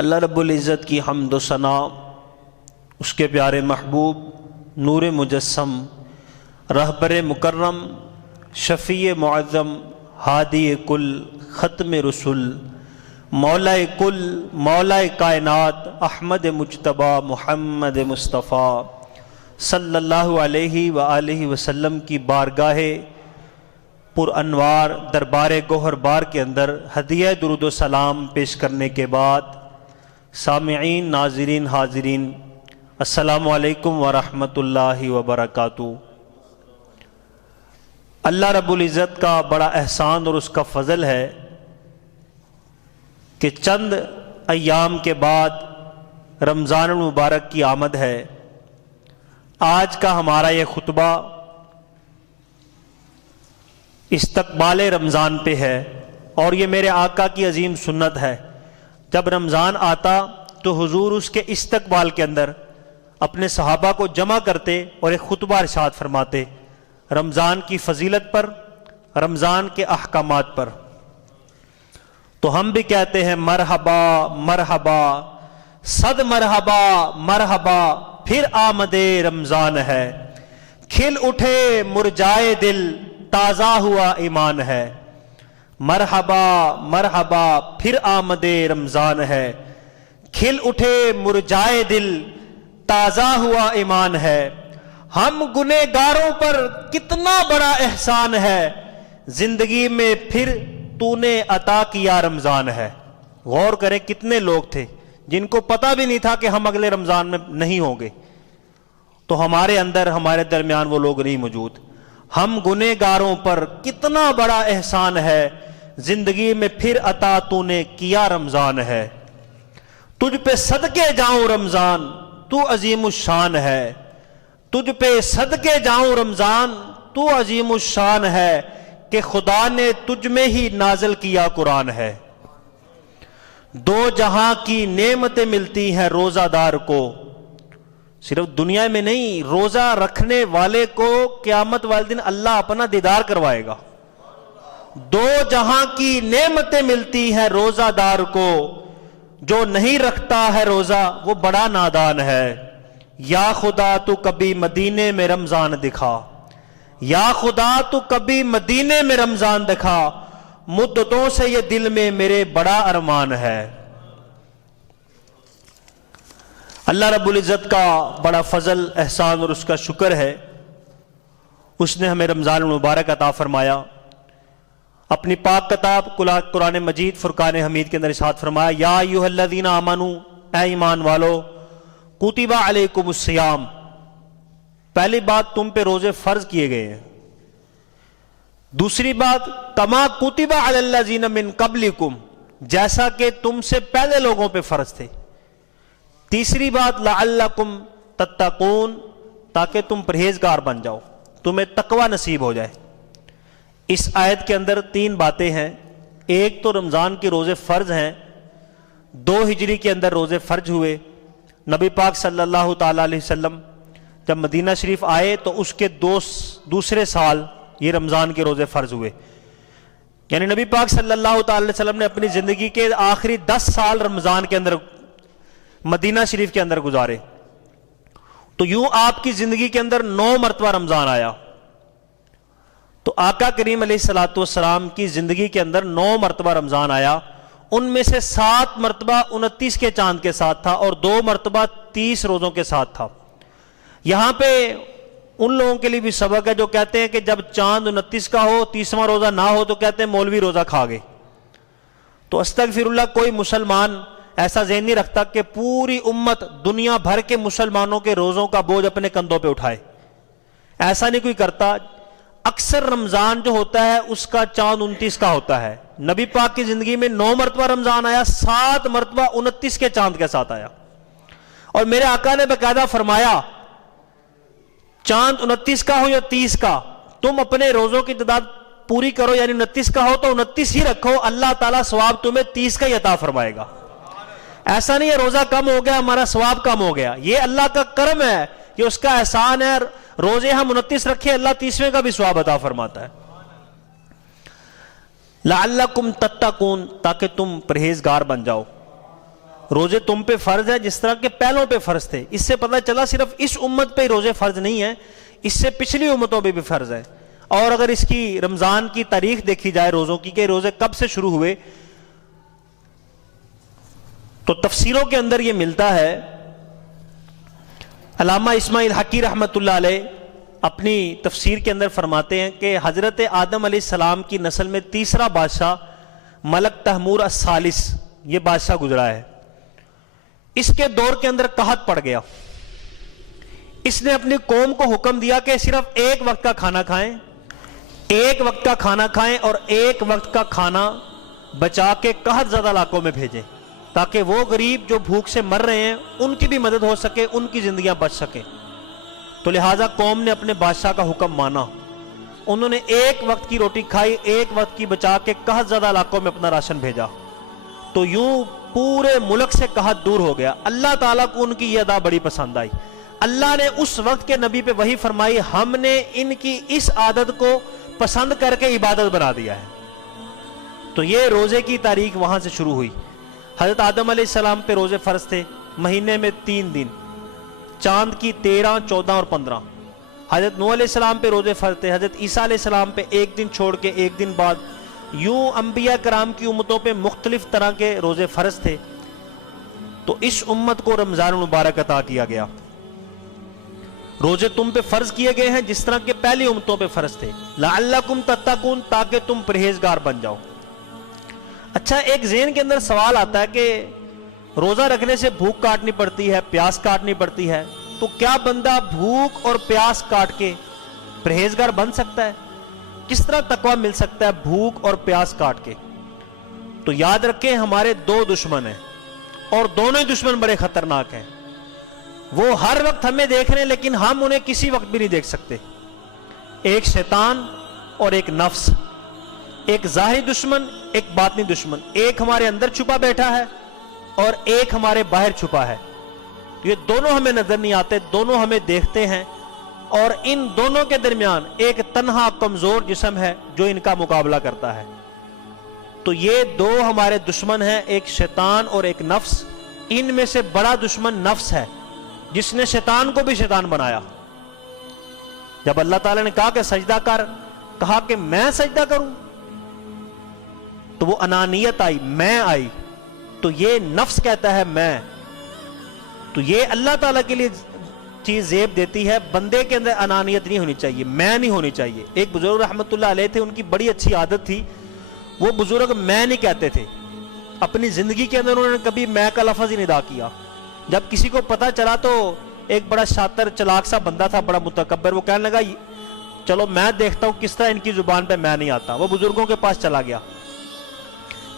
اللہ رب العزت کی حمد و ثنا اس کے پیارے محبوب نور مجسم رہبر مکرم شفیع معظم ہادی کل ختم رسول مولا کل مولا کائنات احمد مجتبی محمد مصطفیٰ صلی اللہ علیہ وآلہ وسلم کی بارگاہ پر انوار دربار گوہر بار کے اندر ہدیہ درود و سلام پیش کرنے کے بعد سامعین ناظرین حاضرین السلام علیکم ورحمۃ اللہ وبرکاتہ۔ اللہ رب العزت کا بڑا احسان اور اس کا فضل ہے کہ چند ایام کے بعد رمضان المبارک کی آمد ہے۔ آج کا ہمارا یہ خطبہ استقبال رمضان پہ ہے اور یہ میرے آقا کی عظیم سنت ہے۔ جب رمضان آتا تو حضور اس کے استقبال کے اندر اپنے صحابہ کو جمع کرتے اور ایک خطبہ ارشاد فرماتے رمضان کی فضیلت پر، رمضان کے احکامات پر۔ تو ہم بھی کہتے ہیں مرحبا مرحبا صد مرحبا مرحبا پھر آمد رمضان ہے، کھل اٹھے مرجائے دل تازہ ہوا ایمان ہے۔ مرحبا مرحبا پھر آمد رمضان ہے، کھل اٹھے مرجائے دل تازہ ہوا ایمان ہے۔ ہم گنہگاروں پر کتنا بڑا احسان ہے، زندگی میں پھر تو نے عطا کیا رمضان ہے۔ غور کریں کتنے لوگ تھے جن کو پتہ بھی نہیں تھا کہ ہم اگلے رمضان میں نہیں ہوں گے، تو ہمارے اندر ہمارے درمیان وہ لوگ نہیں موجود۔ ہم گنہگاروں پر کتنا بڑا احسان ہے، زندگی میں پھر عطا تو نے کیا رمضان ہے۔ تجھ پہ صدقے جاؤں رمضان تو عظیم الشان ہے، تجھ پہ صدقے جاؤں رمضان تو عظیم الشان ہے، کہ خدا نے تجھ میں ہی نازل کیا قرآن ہے۔ دو جہاں کی نعمتیں ملتی ہیں روزہ دار کو، صرف دنیا میں نہیں، روزہ رکھنے والے کو قیامت والے دن اللہ اپنا دیدار کروائے گا۔ دو جہاں کی نعمتیں ملتی ہیں روزہ دار کو، جو نہیں رکھتا ہے روزہ وہ بڑا نادان ہے۔ یا خدا تو کبھی مدینے میں رمضان دکھا، یا خدا تو کبھی مدینے میں رمضان دکھا، مدتوں سے یہ دل میں میرے بڑا ارمان ہے۔ اللہ رب العزت کا بڑا فضل احسان اور اس کا شکر ہے، اس نے ہمیں رمضان المبارک عطا فرمایا۔ اپنی پاک کتاب قرآن مجید فرقان حمید کے اندر ارشاد فرمایا یا ایھا الذین آمنوا، اے ایمان والو، کتب علیکم الصیام، پہلی بات تم پہ روزے فرض کیے گئے ہیں۔ دوسری بات کما کتب علی الذین من قبلکم، جیسا کہ تم سے پہلے لوگوں پہ فرض تھے۔ تیسری بات لعلکم تتقون، تاکہ تم پرہیزگار بن جاؤ، تمہیں تقوی نصیب ہو جائے۔ اس آیت کے اندر تین باتیں ہیں۔ ایک تو رمضان کے روزے فرض ہیں، 2 ہجری کے اندر روزے فرض ہوئے۔ نبی پاک صلی اللہ تعالیٰ علیہ وسلم جب مدینہ شریف آئے تو اس کے دوسرے سال یہ رمضان کے روزے فرض ہوئے، یعنی نبی پاک صلی اللہ تعالیٰ علیہ وسلم نے اپنی زندگی کے آخری 10 سال رمضان کے اندر مدینہ شریف کے اندر گزارے۔ تو یوں آپ کی زندگی کے اندر 9 مرتبہ رمضان آیا۔ تو آقا کریم علیہ الصلوۃ والسلام کی زندگی کے اندر 9 مرتبہ رمضان آیا، ان میں سے 7 مرتبہ 29 کے چاند کے ساتھ تھا اور 2 مرتبہ 30 روزوں کے ساتھ تھا۔ یہاں پہ ان لوگوں کے لیے بھی سبق ہے جو کہتے ہیں کہ جب چاند 29 کا ہو 30واں روزہ نہ ہو تو کہتے ہیں مولوی روزہ کھا گئے۔ تو استغفر اللہ، کوئی مسلمان ایسا ذہن نہیں رکھتا کہ پوری امت دنیا بھر کے مسلمانوں کے روزوں کا بوجھ اپنے کندھوں پہ اٹھائے، ایسا نہیں کوئی کرتا۔ اکثر رمضان جو ہوتا ہے اس کا چاند 29 کا ہوتا ہے۔ نبی پاک کی زندگی میں 9 مرتبہ رمضان آیا، 7 مرتبہ 29 کے چاند کے ساتھ آیا، اور میرے آقا نے باقاعدہ فرمایا چاند 29 کا ہو یا 30 کا، تم اپنے روزوں کی تعداد پوری کرو، یعنی 29 کا ہو تو 29 ہی رکھو، اللہ تعالیٰ ثواب تمہیں 30 کا ہی عطا فرمائے گا۔ ایسا نہیں ہے روزہ کم ہو گیا ہمارا ثواب کم ہو گیا، یہ اللہ کا کرم ہے، یہ اس کا احسان ہے۔ روزے ہم 29 رکھے، اللہ 30ویں کا بھی ثواب عطا فرماتا ہے۔ لعلکم تتقون، تاکہ تم پرہیزگار بن جاؤ۔ روزے تم پہ فرض ہے جس طرح کے پہلوں پہ فرض تھے. اس سے پتہ چلا صرف اس امت پہ روزے فرض نہیں ہیں, اس سے پچھلی امتوں پہ بھی فرض ہے. اور اگر اس کی رمضان کی تاریخ دیکھی جائے روزوں کی کہ روزے کب سے شروع ہوئے, تو تفسیروں کے اندر یہ ملتا ہے. علامہ اسماعیل حقی رحمۃ اللہ علیہ اپنی تفسیر کے اندر فرماتے ہیں کہ حضرت آدم علیہ السلام کی نسل میں تیسرا بادشاہ ملک تحمور الثالث یہ بادشاہ گزرا ہے. اس کے دور کے اندر قحط پڑ گیا. اس نے اپنی قوم کو حکم دیا کہ صرف ایک وقت کا کھانا کھائیں, ایک وقت کا کھانا کھائیں اور ایک وقت کا کھانا بچا کے قحط زدہ علاقوں میں بھیجیں, تاکہ وہ غریب جو بھوک سے مر رہے ہیں ان کی بھی مدد ہو سکے, ان کی زندگیاں بچ سکیں. تو لہٰذا قوم نے اپنے بادشاہ کا حکم مانا, انہوں نے ایک وقت کی روٹی کھائی, ایک وقت کی بچا کے قحط زدہ علاقوں میں اپنا راشن بھیجا. تو یوں پورے ملک سے قحط دور ہو گیا. اللہ تعالیٰ کو ان کی یہ ادا بڑی پسند آئی. اللہ نے اس وقت کے نبی پہ وحی فرمائی, ہم نے ان کی اس عادت کو پسند کر کے عبادت بنا دیا ہے. تو یہ روزے کی تاریخ وہاں سے شروع ہوئی. حضرت آدم علیہ السلام پہ روزے فرض تھے, مہینے میں 3 دن, چاند کی 13, 14 اور 15. حضرت نوح علیہ السلام پہ روزے فرض تھے, حضرت عیسیٰ علیہ السلام پہ 1 دن چھوڑ کے 1 دن بعد. یوں انبیاء کرام کی امتوں پہ مختلف طرح کے روزے فرض تھے. تو اس امت کو رمضان المبارک عطا کیا گیا. روزے تم پہ فرض کیے گئے ہیں جس طرح کے پہلی امتوں پہ فرض تھے, لعلکم تتقون تاکہ تم پرہیزگار بن جاؤ. اچھا, ایک ذہن کے اندر سوال آتا ہے کہ روزہ رکھنے سے بھوک کاٹنی پڑتی ہے, پیاس کاٹنی پڑتی ہے, تو کیا بندہ بھوک اور پیاس کاٹ کے پرہیزگار بن سکتا ہے؟ کس طرح تقویٰ مل سکتا ہے بھوک اور پیاس کاٹ کے؟ تو یاد رکھیں ہمارے 2 دشمن ہیں اور دونوں ہی دشمن بڑے خطرناک ہیں. وہ ہر وقت ہمیں دیکھ رہے ہیں لیکن ہم انہیں کسی وقت بھی نہیں دیکھ سکتے. ایک شیطان اور ایک نفس, ایک ظاہری دشمن, ایک باطنی دشمن. ایک ہمارے اندر چھپا بیٹھا ہے اور ایک ہمارے باہر چھپا ہے. یہ دونوں ہمیں نظر نہیں آتے, دونوں ہمیں دیکھتے ہیں, اور ان دونوں کے درمیان ایک تنہا کمزور جسم ہے جو ان کا مقابلہ کرتا ہے. تو یہ 2 ہمارے دشمن ہیں, ایک شیطان اور ایک نفس. ان میں سے بڑا دشمن نفس ہے جس نے شیطان کو بھی شیطان بنایا. جب اللہ تعالیٰ نے کہا کہ سجدہ کر, کہا کہ میں سجدہ کروں, تو وہ انانیت آئی, میں آئی. تو یہ نفس کہتا ہے میں. تو یہ اللہ تعالیٰ کے لیے چیز زیب دیتی ہے, بندے کے اندر انانیت نہیں ہونی چاہیے, میں نہیں ہونی چاہیے. ایک بزرگ رحمت اللہ علیہ تھے, ان کی بڑی اچھی عادت تھی, وہ بزرگ میں نہیں کہتے تھے. اپنی زندگی کے اندر انہوں نے کبھی میں کا لفظ ہی نہیں ادا کیا. جب کسی کو پتہ چلا تو ایک بڑا شاطر چلاک سا بندہ تھا, بڑا متکبر, وہ کہنے لگا چلو میں دیکھتا ہوں کس طرح ان کی زبان پہ میں نہیں آتا. وہ بزرگوں کے پاس چلا گیا,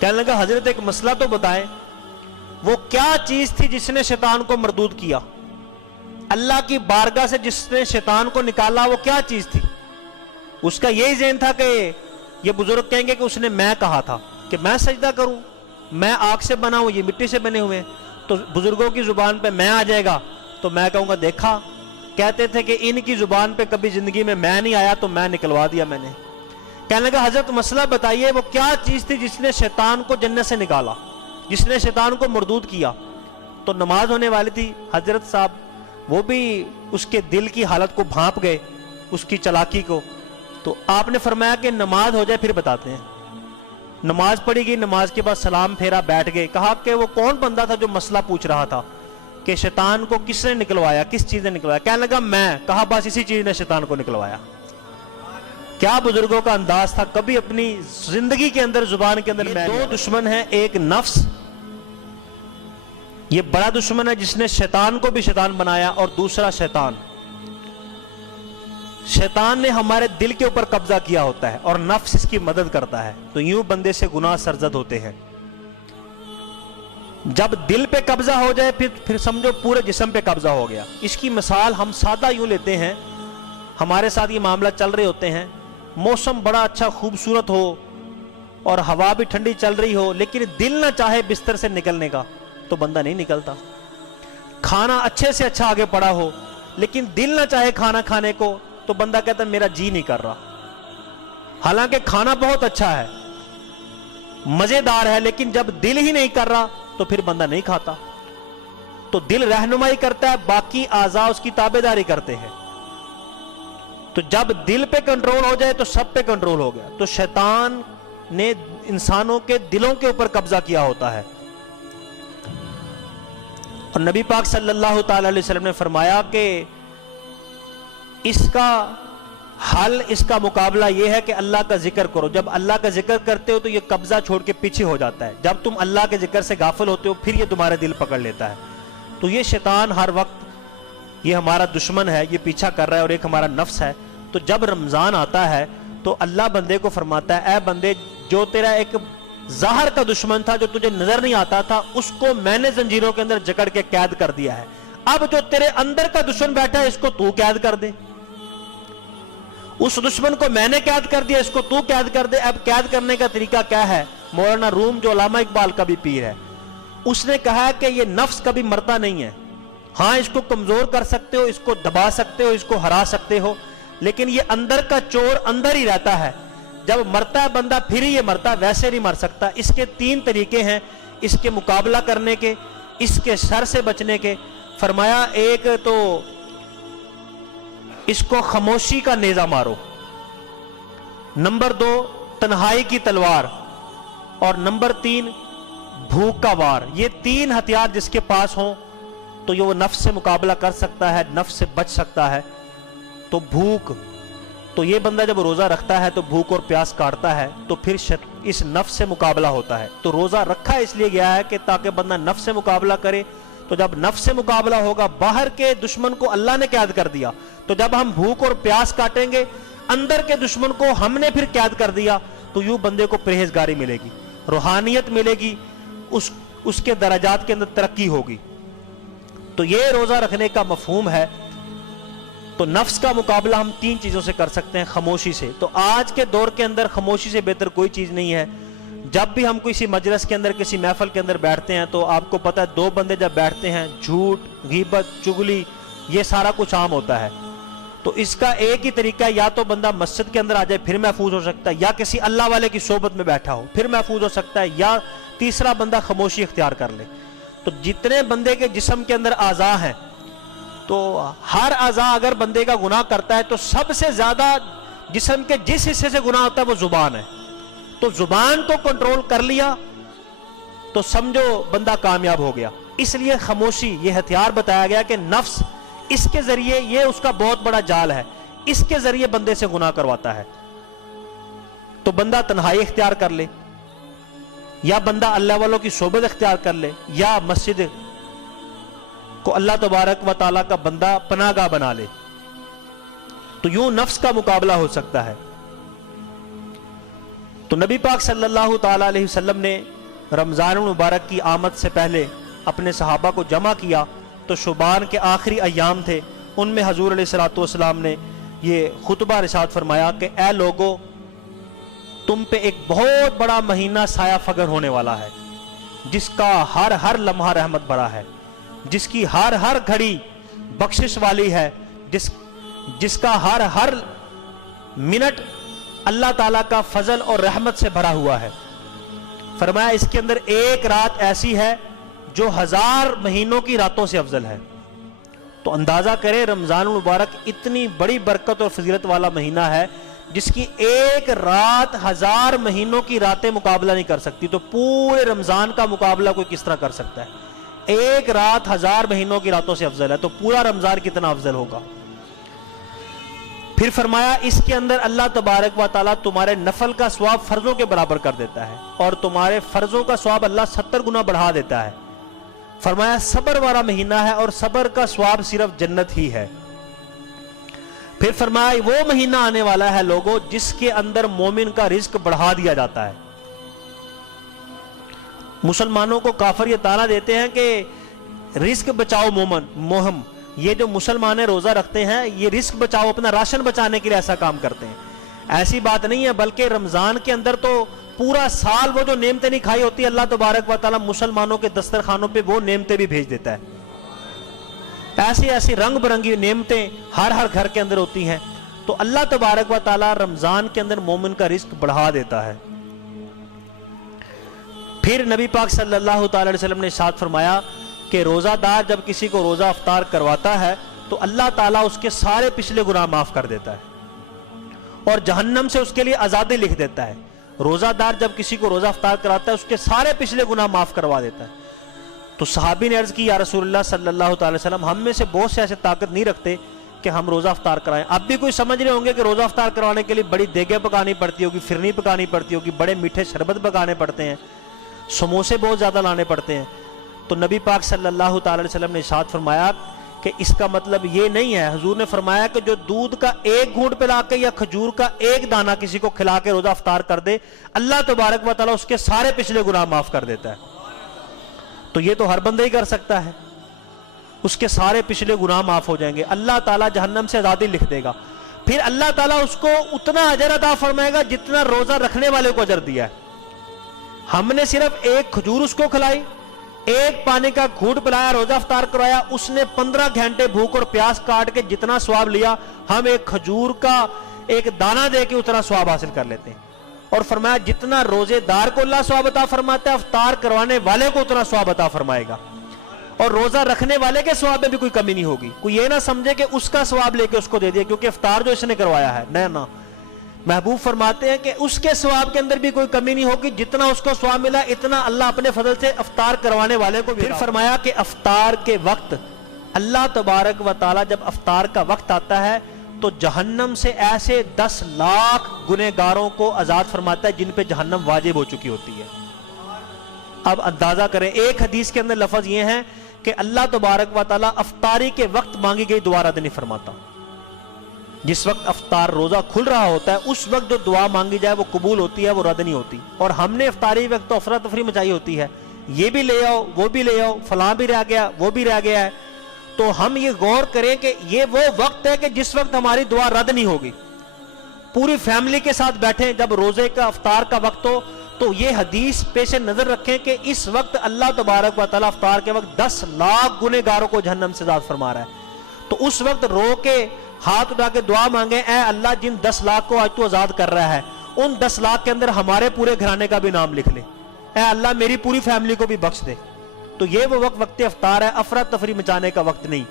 کہنے لگا حضرت ایک مسئلہ تو بتائیں, وہ کیا چیز تھی جس نے شیطان کو مردود کیا؟ اللہ کی بارگاہ سے جس نے شیطان کو نکالا وہ کیا چیز تھی؟ اس کا یہی ذہن تھا کہ یہ بزرگ کہیں گے کہ اس نے میں کہا تھا کہ میں سجدہ کروں, میں آگ سے بنا ہوں, یہ مٹی سے بنے ہوئے. تو بزرگوں کی زبان پہ میں آ جائے گا تو میں کہوں گا دیکھا, کہتے تھے کہ ان کی زبان پہ کبھی زندگی میں نہیں آیا تو میں نکلوا دیا میں نے. کہنے لگا حضرت مسئلہ بتائیے وہ کیا چیز تھی جس نے شیطان کو جنت سے نکالا, جس نے شیطان کو مردود کیا؟ تو نماز ہونے والی تھی. حضرت صاحب وہ بھی اس کے دل کی حالت کو بھانپ گئے, اس کی چلاکی کو. تو آپ نے فرمایا کہ نماز ہو جائے پھر بتاتے ہیں. نماز پڑھی گئی, نماز کے بعد سلام پھیرا, بیٹھ گئے. کہا کہ وہ کون بندہ تھا جو مسئلہ پوچھ رہا تھا کہ شیطان کو کس نے نکلوایا, کس چیز نے نکلوایا؟ کہنے لگا میں. کہا بس اسی چیز نے شیطان کو نکلوایا. کیا بزرگوں کا انداز تھا, کبھی اپنی زندگی کے اندر زبان کے اندر. یہ 2 دشمن ہیں, ایک نفس, یہ بڑا دشمن ہے جس نے شیطان کو بھی شیطان بنایا, اور دوسرا شیطان. شیطان نے ہمارے دل کے اوپر قبضہ کیا ہوتا ہے اور نفس اس کی مدد کرتا ہے. تو یوں بندے سے گناہ سرزد ہوتے ہیں. جب دل پہ قبضہ ہو جائے پھر سمجھو پورے جسم پہ قبضہ ہو گیا. اس کی مثال ہم سادہ یوں لیتے ہیں, ہمارے ساتھ یہ معاملہ چل رہے ہوتے ہیں, موسم بڑا اچھا خوبصورت ہو اور ہوا بھی ٹھنڈی چل رہی ہو, لیکن دل نہ چاہے بستر سے نکلنے کا تو بندہ نہیں نکلتا. کھانا اچھے سے اچھا آگے پڑا ہو لیکن دل نہ چاہے کھانا کھانے کو تو بندہ کہتا ہے میرا جی نہیں کر رہا. حالانکہ کھانا بہت اچھا ہے, مزیدار ہے, لیکن جب دل ہی نہیں کر رہا تو پھر بندہ نہیں کھاتا. تو دل رہنمائی کرتا ہے, باقی اعضاء اس کی تابعداری کرتے ہیں. تو جب دل پہ کنٹرول ہو جائے تو سب پہ کنٹرول ہو گیا. تو شیطان نے انسانوں کے دلوں کے اوپر قبضہ کیا ہوتا ہے. اور نبی پاک صلی اللہ تعالی علیہ وسلم نے فرمایا کہ اس کا حل, اس کا مقابلہ یہ ہے کہ اللہ کا ذکر کرو. جب اللہ کا ذکر کرتے ہو تو یہ قبضہ چھوڑ کے پیچھے ہو جاتا ہے. جب تم اللہ کے ذکر سے غافل ہوتے ہو پھر یہ تمہارے دل پکڑ لیتا ہے. تو یہ شیطان ہر وقت یہ ہمارا دشمن ہے, یہ پیچھا کر رہا ہے, اور ایک ہمارا نفس ہے. تو جب رمضان آتا ہے تو اللہ بندے کو فرماتا ہے, اے بندے, جو تیرا ایک ظاہر کا دشمن تھا جو تجھے نظر نہیں آتا تھا, اس کو میں نے زنجیروں کے اندر جکڑ کے قید کر دیا ہے. اب جو تیرے اندر کا دشمن بیٹھا ہے اس کو تو قید کر دے. اس دشمن کو میں نے قید کر دیا, اس کو تو قید کر دے. اب قید کرنے کا طریقہ کیا ہے؟ مولانا روم جو علامہ اقبال کا بھی پیر ہے, اس نے کہا کہ یہ نفس کبھی مرتا نہیں ہے. ہاں, اس کو کمزور کر سکتے ہو, اس کو دبا سکتے ہو, اس کو ہرا سکتے ہو, لیکن یہ اندر کا چور اندر ہی رہتا ہے. جب مرتا ہے بندہ پھر ہی یہ مرتا, ویسے نہیں مر سکتا. اس کے 3 طریقے ہیں اس کے مقابلہ کرنے کے, اس کے شر سے بچنے کے. فرمایا ایک تو اس کو خاموشی کا نیزہ مارو, نمبر 2 تنہائی کی تلوار, اور نمبر 3 بھوک کا وار. یہ 3 ہتھیار جس کے پاس ہوں تو یہ وہ نفس سے مقابلہ کر سکتا ہے, نفس سے بچ سکتا ہے. تو بھوک, تو یہ بندہ جب روزہ رکھتا ہے تو بھوک اور پیاس کاٹتا ہے, تو پھر اس نفس سے مقابلہ ہوتا ہے. تو روزہ رکھا اس لیے گیا ہے کہ تاکہ بندہ نفس سے مقابلہ کرے. تو جب نفس سے مقابلہ ہوگا, باہر کے دشمن کو اللہ نے قید کر دیا, تو جب ہم بھوک اور پیاس کاٹیں گے, اندر کے دشمن کو ہم نے پھر قید کر دیا, تو یوں بندے کو پرہیزگاری ملے گی, روحانیت ملے گی, اس کے درجات کے اندر ترقی ہوگی. تو یہ روزہ رکھنے کا مفہوم ہے. تو نفس کا مقابلہ ہم 3 چیزوں سے کر سکتے ہیں, خاموشی سے. تو آج کے دور کے اندر خاموشی سے بہتر کوئی چیز نہیں ہے. جب بھی ہم کسی مجلس کے اندر, کسی محفل کے اندر بیٹھتے ہیں, تو آپ کو پتہ ہے 2 بندے جب بیٹھتے ہیں, جھوٹ, غیبت, چغلی, یہ سارا کچھ عام ہوتا ہے. تو اس کا ایک ہی طریقہ ہے, یا تو بندہ مسجد کے اندر آ جائے پھر محفوظ ہو سکتا ہے, یا کسی اللہ والے کی صحبت میں بیٹھا ہو پھر محفوظ ہو سکتا ہے, یا تیسرا بندہ خاموشی اختیار کر لے. تو جتنے بندے کے جسم کے اندر اعضاء ہیں, تو ہر اعضاء اگر بندے کا گناہ کرتا ہے تو سب سے زیادہ جسم کے جس حصے سے گناہ ہوتا ہے وہ زبان ہے. تو زبان کو کنٹرول کر لیا تو سمجھو بندہ کامیاب ہو گیا. اس لیے خاموشی یہ ہتھیار بتایا گیا کہ نفس, اس کے ذریعے, یہ اس کا بہت بڑا جال ہے, اس کے ذریعے بندے سے گناہ کرواتا ہے. تو بندہ تنہائی اختیار کر لے, یا بندہ اللہ والوں کی صحبت اختیار کر لے, یا مسجد کو اللہ تبارک و تعالیٰ کا بندہ پناہ گاہ بنا لے. تو یوں نفس کا مقابلہ ہو سکتا ہے. تو نبی پاک صلی اللہ تعالیٰ علیہ وسلم نے رمضان المبارک کی آمد سے پہلے اپنے صحابہ کو جمع کیا. تو شعبان کے آخری ایام تھے, ان میں حضور علیہ الصلوۃ والسلام نے یہ خطبہ ارشاد فرمایا کہ اے لوگو, تم پہ ایک بہت بڑا مہینہ سایہ فگر ہونے والا ہے, جس کا ہر لمحہ رحمت بھرا ہے, جس کی ہر گھڑی بخشش والی ہے, جس کا ہر منٹ اللہ تعالیٰ کا فضل اور رحمت سے بھرا ہوا ہے. فرمایا اس کے اندر ایک رات ایسی ہے جو 1000 مہینوں کی راتوں سے افضل ہے. تو اندازہ کرے رمضان المبارک اتنی بڑی برکت اور فضیلت والا مہینہ ہے جس کی ایک رات 1000 مہینوں کی راتیں مقابلہ نہیں کر سکتی. تو پورے رمضان کا مقابلہ کوئی کس طرح کر سکتا ہے؟ ایک رات 1000 مہینوں کی راتوں سے افضل ہے, تو پورا رمضان کتنا افضل ہوگا. پھر فرمایا اس کے اندر اللہ تبارک و تعالیٰ تمہارے نفل کا ثواب فرضوں کے برابر کر دیتا ہے, اور تمہارے فرضوں کا ثواب اللہ 70 گنا بڑھا دیتا ہے. فرمایا صبر والا مہینہ ہے, اور صبر کا ثواب صرف جنت ہی ہے. پھر فرمایا وہ مہینہ آنے والا ہے لوگوں جس کے اندر مومن کا رزق بڑھا دیا جاتا ہے. مسلمانوں کو کافر یہ طعنہ دیتے ہیں کہ رزق بچاؤ موہم, یہ جو مسلمان روزہ رکھتے ہیں یہ رزق بچاؤ, اپنا راشن بچانے کے لیے ایسا کام کرتے ہیں. ایسی بات نہیں ہے, بلکہ رمضان کے اندر تو پورا سال وہ جو نعمتیں نہیں کھائی ہوتی, اللہ تبارک و تعالیٰ مسلمانوں کے دسترخوانوں پہ وہ نعمتیں بھی بھیج دیتا ہے. ایسی رنگ برنگی نعمتیں ہر گھر کے اندر ہوتی ہیں. تو اللہ تبارک و تعالیٰ رمضان کے اندر مومن کا رزق بڑھا دیتا ہے. پھر نبی پاک صلی اللہ تعالی علیہ وسلم نے ارشاد فرمایا کہ روزہ دار جب کسی کو روزہ افطار کرواتا ہے تو اللہ تعالیٰ اس کے سارے پچھلے گناہ معاف کر دیتا ہے اور جہنم سے اس کے لیے آزادی لکھ دیتا ہے۔ روزہ دار جب کسی کو روزہ افطار کراتا ہے اس کے سارے پچھلے گناہ معاف کروا دیتا ہے۔ تو صحابی نے عرض کی یا رسول اللہ صلی اللہ تعالی وسلم، ہم میں سے بہت سے ایسے طاقت نہیں رکھتے کہ ہم روزہ افطار کرائیں۔ اب بھی کوئی سمجھ رہے ہوں گے کہ روزہ افطار کروانے کے لیے بڑی دیگیں پکانی پڑتی ہوگی، فرنی پکانی پڑتی ہوگی، بڑے میٹھے شربت پکانے پڑتے ہیں، سموسے بہت زیادہ لانے پڑتے ہیں۔ تو نبی پاک صلی اللہ تعالی وسلم نے ارشاد فرمایا کہ اس کا مطلب یہ نہیں ہے، حضور نے فرمایا کہ جو دودھ کا ایک گھونٹ پلا کے یا کھجور کا ایک دانہ کسی کو کھلا کے روزہ افطار کر دے، اللہ تبارک و تعالیٰ اس کے سارے پچھلے گناہ معاف کر دیتا ہے۔ تو یہ تو ہر بندہ ہی کر سکتا ہے، اس کے سارے پچھلے گناہ معاف ہو جائیں گے، اللہ تعالیٰ جہنم سے آزادی لکھ دے گا۔ پھر اللہ تعالیٰ اس کو اتنا اجر عطا فرمائے گا جتنا روزہ رکھنے والے کو اجر دیا ہے۔ ہم نے صرف ایک کھجور اس کو کھلائی، ایک پانی کا گھونٹ پلایا، روزہ افطار کروایا، اس نے 15 گھنٹے بھوک اور پیاس کاٹ کے جتنا ثواب لیا، ہم ایک کھجور کا ایک دانہ دے کے اتنا ثواب حاصل کر لیتے ہیں۔ اور فرمایا جتنا روزے دار کو اللہ ثواب عطا فرماتا ہے، افطار کروانے والے کو اتنا ثواب عطا فرمائے گا، اور روزہ رکھنے والے کے ثواب میں بھی کوئی کمی نہیں ہوگی۔ کوئی یہ نہ سمجھے کہ اس کا ثواب لے کے اس کو دے دیا کیونکہ افطار جو اس نے کروایا ہے، نہ محبوب فرماتے ہیں کہ اس کے ثواب کے اندر بھی کوئی کمی نہیں ہوگی، جتنا اس کو ثواب ملا اتنا اللہ اپنے فضل سے افطار کروانے والے کو بھی۔ پھر فرمایا کہ افطار کے وقت اللہ تبارک و تعالی جب افطار کا وقت آتا ہے تو جہنم سے ایسے 10 لاکھ گنہگاروں کو آزاد فرماتا ہے جن پہ جہنم واجب ہو چکی ہوتی ہے۔ اب اندازہ کریں، ایک حدیث کے اندر لفظ یہ ہے کہ اللہ تبارک و تعالی افطاری کے وقت مانگی گئی دعا رد نہیں فرماتا۔ جس وقت افطار روزہ کھل رہا ہوتا ہے اس وقت جو دعا مانگی جائے وہ قبول ہوتی ہے، وہ رد نہیں ہوتی۔ اور ہم نے افطاری وقت تو افراتفری مچائی ہوتی ہے، یہ بھی لے آؤ، وہ بھی لے آؤ، فلاں بھی رہ گیا، وہ بھی رہ گیا ہے۔ تو ہم یہ غور کریں کہ یہ وہ وقت ہے کہ جس وقت ہماری دعا رد نہیں ہوگی۔ پوری فیملی کے ساتھ بیٹھیں جب روزے کا افطار کا وقت ہو تو یہ حدیث پیش نظر رکھیں کہ اس وقت اللہ تبارک و تعالیٰ افطار کے وقت 10 لاکھ گنہگاروں کو جہنم سے آزاد فرما رہا ہے۔ تو اس وقت رو کے ہاتھ اٹھا کے دعا مانگیں، اے اللہ جن 10 لاکھ کو آج تو آزاد کر رہا ہے ان 10 لاکھ کے اندر ہمارے پورے گھرانے کا بھی نام لکھ لے، اے اللہ میری پوری فیملی کو بھی بخش دے۔ تو یہ وہ وقت افطار ہے، افراتفری مچانے کا وقت نہیں۔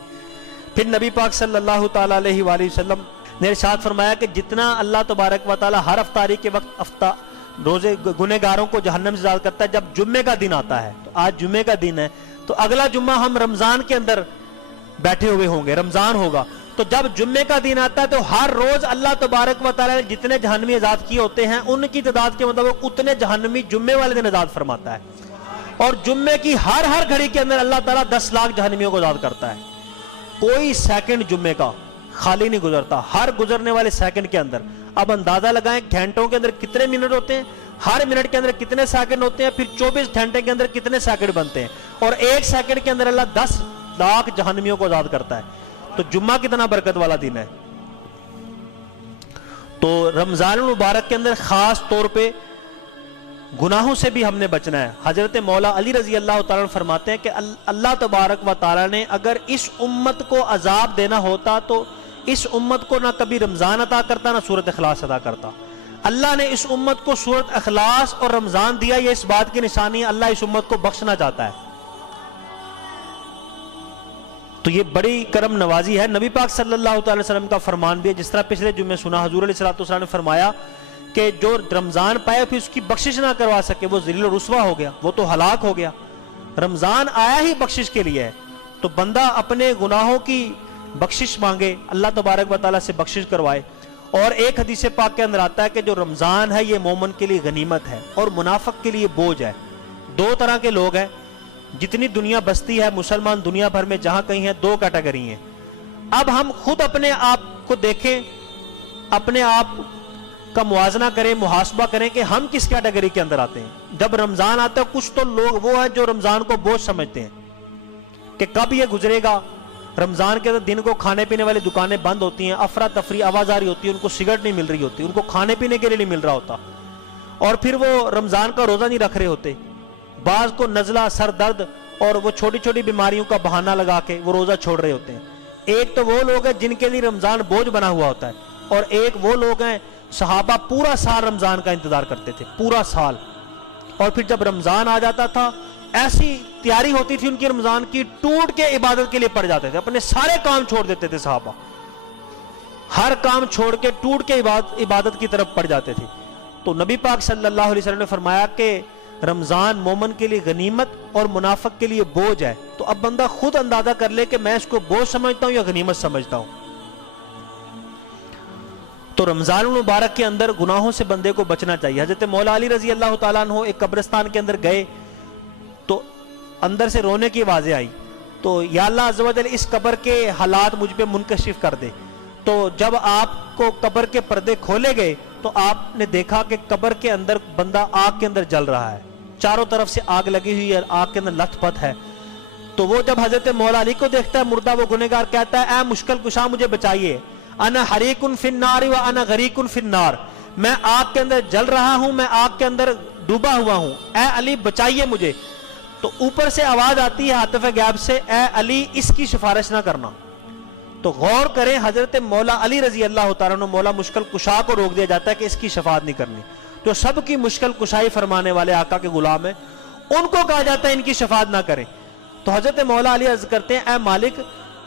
پھر نبی پاک صلی اللہ تعالیٰ علیہ وآلہ وسلم نے ارشاد فرمایا کہ جتنا اللہ تبارک و تعالیٰ ہر افطاری کے وقت روزے گنہگاروں کو جہنم سے آزاد کرتا ہے، جب جمعے کا دن آتا ہے، تو آج جمعے کا دن ہے تو اگلا جمعہ ہم رمضان کے اندر بیٹھے ہوئے ہوں گے، رمضان ہوگا، تو جب جمعے کا دن آتا ہے تو ہر روز اللہ تبارک و تعالیٰ نے جتنے جہنمی آزاد کیے ہوتے ہیں ان کی تعداد کے مطابق اتنے جہنمی جمعے والے دن آزاد فرماتا ہے۔ اور جمعے کی ہر گھڑی کے اندر اللہ تعالیٰ 10 لاکھ جہنمیوں کو آزاد کرتا ہے۔ کوئی سیکنڈ جمعے کا خالی نہیں گزرتا، ہر گزرنے والے سیکنڈ کے اندر۔ اب اندازہ لگائیں گھنٹوں کے اندر کتنے منٹ ہوتے ہیں، ہر منٹ کے اندر کتنے سیکنڈ ہوتے ہیں، پھر 24 گھنٹے کے اندر کتنے سیکنڈ بنتے ہیں، اور ایک سیکنڈ کے اندر اللہ 10 لاکھ جہنمیوں کو آزاد کرتا ہے۔ تو جمعہ کتنا برکت والا دن ہے۔ تو رمضان المبارک کے اندر خاص طور پہ گناہوں سے بھی ہم نے بچنا ہے۔ حضرت مولا علی رضی اللہ تعالیٰ عنہ فرماتے ہیں کہ اللہ تبارک و تعالیٰ نے اگر اس امت کو عذاب دینا ہوتا تو اس امت کو نہ کبھی رمضان عطا کرتا نہ سورۃ اخلاص عطا کرتا۔ اللہ نے اس امت کو سورۃ اخلاص اور رمضان دیا، یہ اس بات کی نشانی ہے اللہ اس امت کو بخشنا چاہتا ہے۔ تو یہ بڑی کرم نوازی ہے۔ نبی پاک صلی اللہ تعالی وسلم کا فرمان بھی ہے، جس طرح پچھلے جمعے سنا، حضور علیہ الصلوۃ نے فرمایا کہ جو رمضان پائے پھر اس کی بخشش نہ کروا سکے وہ ذلیل و رسوا ہو گیا، وہ تو ہلاک ہو گیا۔ رمضان آیا ہی بخشش کے لیے ہے، تو بندہ اپنے گناہوں کی بخشش مانگے، اللہ تبارک و تعالیٰ سے بخشش کروائے۔ اور ایک حدیث پاک کے اندر آتا ہے کہ جو رمضان ہے یہ مومن کے لیے غنیمت ہے اور منافق کے لیے بوجھ ہے۔ دو طرح کے لوگ ہیں، جتنی دنیا بستی ہے مسلمان دنیا بھر میں جہاں کہیں ہیں، دو کیٹیگری ہیں۔ اب ہم خود اپنے آپ کو دیکھیں، اپنے آپ کا موازنہ کریں، محاسبہ کریں کہ ہم کس کیٹیگری کے اندر آتے ہیں۔ جب رمضان آتا ہے کچھ تو لوگ وہ ہیں جو رمضان کو بوجھ سمجھتے ہیں کہ کب یہ گزرے گا۔ رمضان کے دن کو کھانے پینے والی دکانیں بند ہوتی ہیں، افراتفری آوازاری ہوتی ہے، ان کو سگریٹ نہیں مل رہی ہوتی، ان کو کھانے پینے کے لیے نہیں مل رہا ہوتا، اور پھر وہ رمضان کا روزہ نہیں رکھ رہے ہوتے۔ بعض کو نزلہ، سر درد اور وہ چھوٹی چھوٹی بیماریوں کا بہانہ لگا کے وہ روزہ چھوڑ رہے ہوتے ہیں۔ ایک تو وہ لوگ ہیں جن کے لیے رمضان بوجھ بنا ہوا ہوتا ہے، اور ایک وہ لوگ ہیں، صحابہ پورا سال رمضان کا انتظار کرتے تھے، پورا سال اور پھر جب رمضان آ جاتا تھا ایسی تیاری ہوتی تھی ان کی رمضان کی، ٹوٹ کے عبادت کے لیے پڑ جاتے تھے، اپنے سارے کام چھوڑ دیتے تھے صحابہ، ہر کام چھوڑ کے ٹوٹ کے عبادت کی طرف پڑ جاتے تھے۔ تو نبی پاک صلی اللہ علیہ وسلم نے فرمایا کہ رمضان مومن کے لیے غنیمت اور منافق کے لیے بوجھ ہے۔ تو اب بندہ خود اندازہ کر لے کہ میں اس کو بوجھ سمجھتا ہوں یا غنیمت سمجھتا ہوں۔ تو رمضان المبارک کے اندر گناہوں سے بندے کو بچنا چاہیے۔ حضرت مولا علی رضی اللہ تعالیٰ عنہ ایک قبرستان کے اندر گئے تو اندر سے رونے کی آوازیں آئی، تو یا اللہ عز و جل اس قبر کے حالات مجھ پہ منکشف کر دے۔ تو جب آپ کو قبر کے پردے کھولے گئے تو آپ نے دیکھا کہ قبر کے اندر بندہ آگ کے اندر جل رہا ہے، چاروں طرف سے آگ لگی ہوئی ہے، آگ کے اندر لت پت ہے۔ تو وہ جب حضرت مولا علی کو دیکھتا ہے مردہ، وہ گنہگار کہتا ہے اے مشکل کشا مجھے بچائیے، انا حریق فی النار و انا غریق فی النار، میں آگ کے اندر جل رہا ہوں، میں آگ کے اندر ڈوبا ہوا ہوں، اے علی بچائیے مجھے۔ تو اوپر سے آواز آتی ہے ہاتف غیب سے، اے علی اس کی سفارش نہ کرنا۔ تو غور کریں، حضرت مولا علی رضی اللہ تعالیٰ عنہ، مولا مشکل کشا کو روک دیا جاتا ہے کہ اس کی شفاعت نہیں کرنی۔ جو سب کی مشکل کشائی فرمانے والے آقا کے غلام ہیں ان کو کہا جاتا ہے ان کی شفاعت نہ کریں۔ تو حضرت مولا علی عرض کرتے ہیں اے مالک،